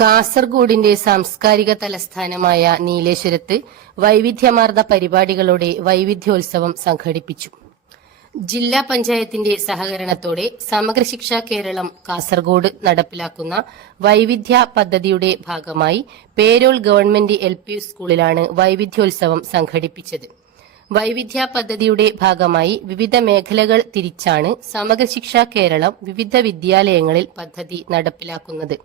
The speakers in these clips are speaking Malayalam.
കാസർഗോഡിന്റെ സാംസ്കാരിക തലസ്ഥാനമായ നീലേശ്വരത്ത് വൈവിധ്യമാർന്ന പരിപാടികളോടെ വൈവിധ്യോത്സവം സംഘടിപ്പിച്ചു. ജില്ലാ പഞ്ചായത്തിന്റെ സഹകരണത്തോടെ സമഗ്ര ശിക്ഷ കേരളം കാസർഗോഡ് നടപ്പിലാക്കുന്ന വൈവിധ്യ പദ്ധതിയുടെ ഭാഗമായി പേരോൾ ഗവൺമെന്റ് LP സ്കൂളിലാണ് വൈവിധ്യോത്സവം സംഘടിപ്പിച്ചത്. വൈവിധ്യ പദ്ധതിയുടെ ഭാഗമായി വിവിധ മേഖലകൾ തിരിച്ചാണ് സമഗ്ര ശിക്ഷ കേരളം വിവിധ വിദ്യാലയങ്ങളിൽ പദ്ധതി നടപ്പിലാക്കുന്നത്.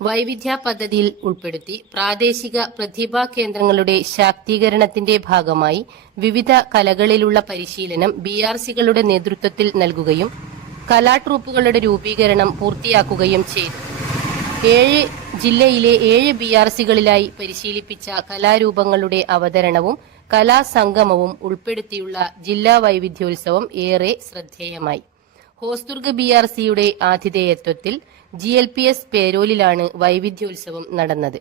വൈവിധ്യ പദ്ധതിയിൽ ഉൾപ്പെടുത്തി പ്രാദേശിക പ്രതിഭാ കേന്ദ്രങ്ങളുടെ ശാക്തീകരണത്തിന്റെ ഭാഗമായി വിവിധ കലകളിലുള്ള പരിശീലനം BRCകളുടെ നേതൃത്വത്തിൽ നൽകുകയും കലാട്രൂപ്പുകളുടെ രൂപീകരണം പൂർത്തിയാക്കുകയും ചെയ്തു. ജില്ലയിലെ 7 BRCകളിലായി പരിശീലിപ്പിച്ച കലാരൂപങ്ങളുടെ അവതരണവും കലാസംഗമവും ഉൾപ്പെടുത്തിയുള്ള ജില്ലാ വൈവിധ്യോത്സവം ഏറെ ശ്രദ്ധേയമായി. ഹോസ്ദുർഗ് BRCയുടെ ആതിഥേയത്വത്തിൽ GLPS പേരോലിലാണ് വൈവിധ്യോത്സവം നടന്നത്.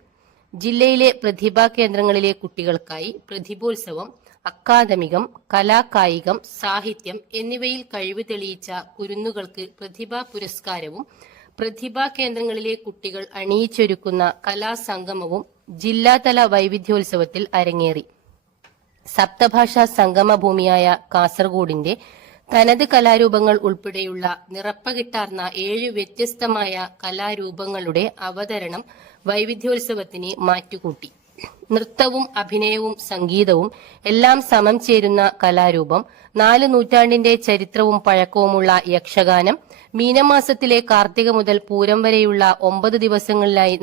ജില്ലയിലെ പ്രതിഭാ കേന്ദ്രങ്ങളിലെ കുട്ടികൾക്കായി പ്രതിഭോത്സവം, അക്കാദമികം, കലാകായികം, സാഹിത്യം എന്നിവയിൽ കഴിവ് തെളിയിച്ച കുരുന്നുകൾക്ക് പ്രതിഭാ പുരസ്കാരവും പ്രതിഭാ കേന്ദ്രങ്ങളിലെ കുട്ടികൾ അണിയിച്ചൊരുക്കുന്ന കലാസംഗമവും ജില്ലാതല വൈവിധ്യോത്സവത്തിൽ അരങ്ങേറി. സപ്തഭാഷാ സംഗമഭൂമിയായ കാസർഗോഡിന്റെ തനത് കലാരൂപങ്ങൾ ഉൾപ്പെടെയുള്ള നിറപ്പകിട്ടാർന്ന 7 വ്യത്യസ്തമായ കലാരൂപങ്ങളുടെ അവതരണം വൈവിധ്യോത്സവത്തിന് മാറ്റുകൂട്ടി. നൃത്തവും അഭിനയവും സംഗീതവും എല്ലാം സമം ചേരുന്ന കലാരൂപം, 4 നൂറ്റാണ്ടിന്റെ ചരിത്രവും പഴക്കവുമുള്ള യക്ഷഗാനം, മീനമാസത്തിലെ കാർത്തിക മുതൽ പൂരം വരെയുള്ള 9 ദിവസങ്ങളിലായി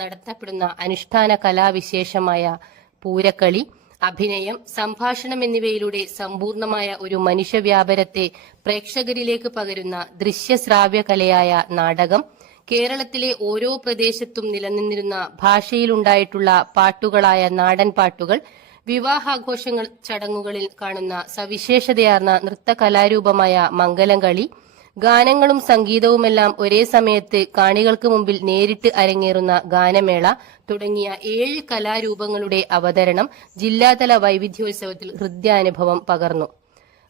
നടത്തപ്പെടുന്ന അനുഷ്ഠാന കലാവിശേഷമായ പൂരക്കളി, അഭിനയം, സംഭാഷണം എന്നിവയിലൂടെ സമ്പൂർണമായ ഒരു മനുഷ്യവ്യാപാരത്തെ പ്രേക്ഷകരിലേക്ക് പകരുന്ന ദൃശ്യശ്രാവ്യ കലയായ നാടകം, കേരളത്തിലെ ഓരോ പ്രദേശത്തും നിലനിന്നിരുന്ന ഭാഷയിലുണ്ടായിട്ടുള്ള പാട്ടുകളായ നാടൻ പാട്ടുകൾ, വിവാഹാഘോഷങ്ങൾ ചടങ്ങുകളിൽ കാണുന്ന സവിശേഷതയാർന്ന നൃത്തകലാരൂപമായ മംഗലംകളി, ഗാനങ്ങളും സംഗീതവുമെല്ലാം ഒരേ സമയത്ത് കാണികൾക്ക് മുമ്പിൽ നേരിട്ട് അരങ്ങേറുന്ന ഗാനമേള തുടങ്ങിയ 7 കലാരൂപങ്ങളുടെ അവതരണം ജില്ലാതല വൈവിധ്യോത്സവത്തിൽ ഹൃദ്യാനുഭവം പകർന്നു.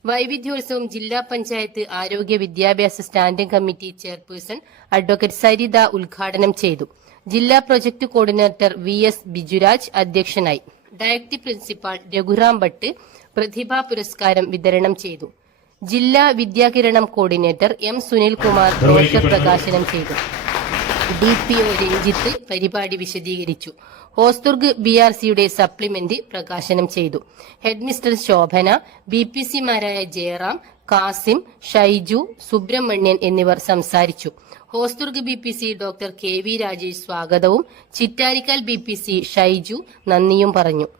വൈവിധ്യോത്സവം ജില്ലാ പഞ്ചായത്ത് ആരോഗ്യ വിദ്യാഭ്യാസ standing committee chairperson advocate Saritha ഉദ്ഘാടനം ചെയ്തു. ജില്ലാ പ്രൊജക്ട് കോർഡിനേറ്റർ VS ബിജുരാജ് അധ്യക്ഷനായി. ഡയറക്ടർ പ്രിൻസിപ്പാൾ രഘുറാം ഭട്ട് പ്രതിഭാ പുരസ്കാരം വിതരണം ചെയ്തു. ജില്ലാ Vidyakiranam coordinator M Sunilkumar brochure പ്രകാശനം ചെയ്തു. DPO രഞ്ജിത്ത് പരിപാടി വിശദീകരിച്ചു. ഹോസ്ദുർഗ് BRCയുടെ സപ്ലിമെന്റ് പ്രകാശനം ചെയ്തു. ഹെഡ്മിസ്റ്റർ ശോഭന, BPCമാരായ ജയറാം, കാസിം, ഷൈജു, സുബ്രഹ്മണ്യൻ എന്നിവർ സംസാരിച്ചു. Hosdurg BPC doctor KV Rajesh സ്വാഗതവും ചിറ്റാരിക്കാൽ BPC ഷൈജു നന്ദിയും പറഞ്ഞു.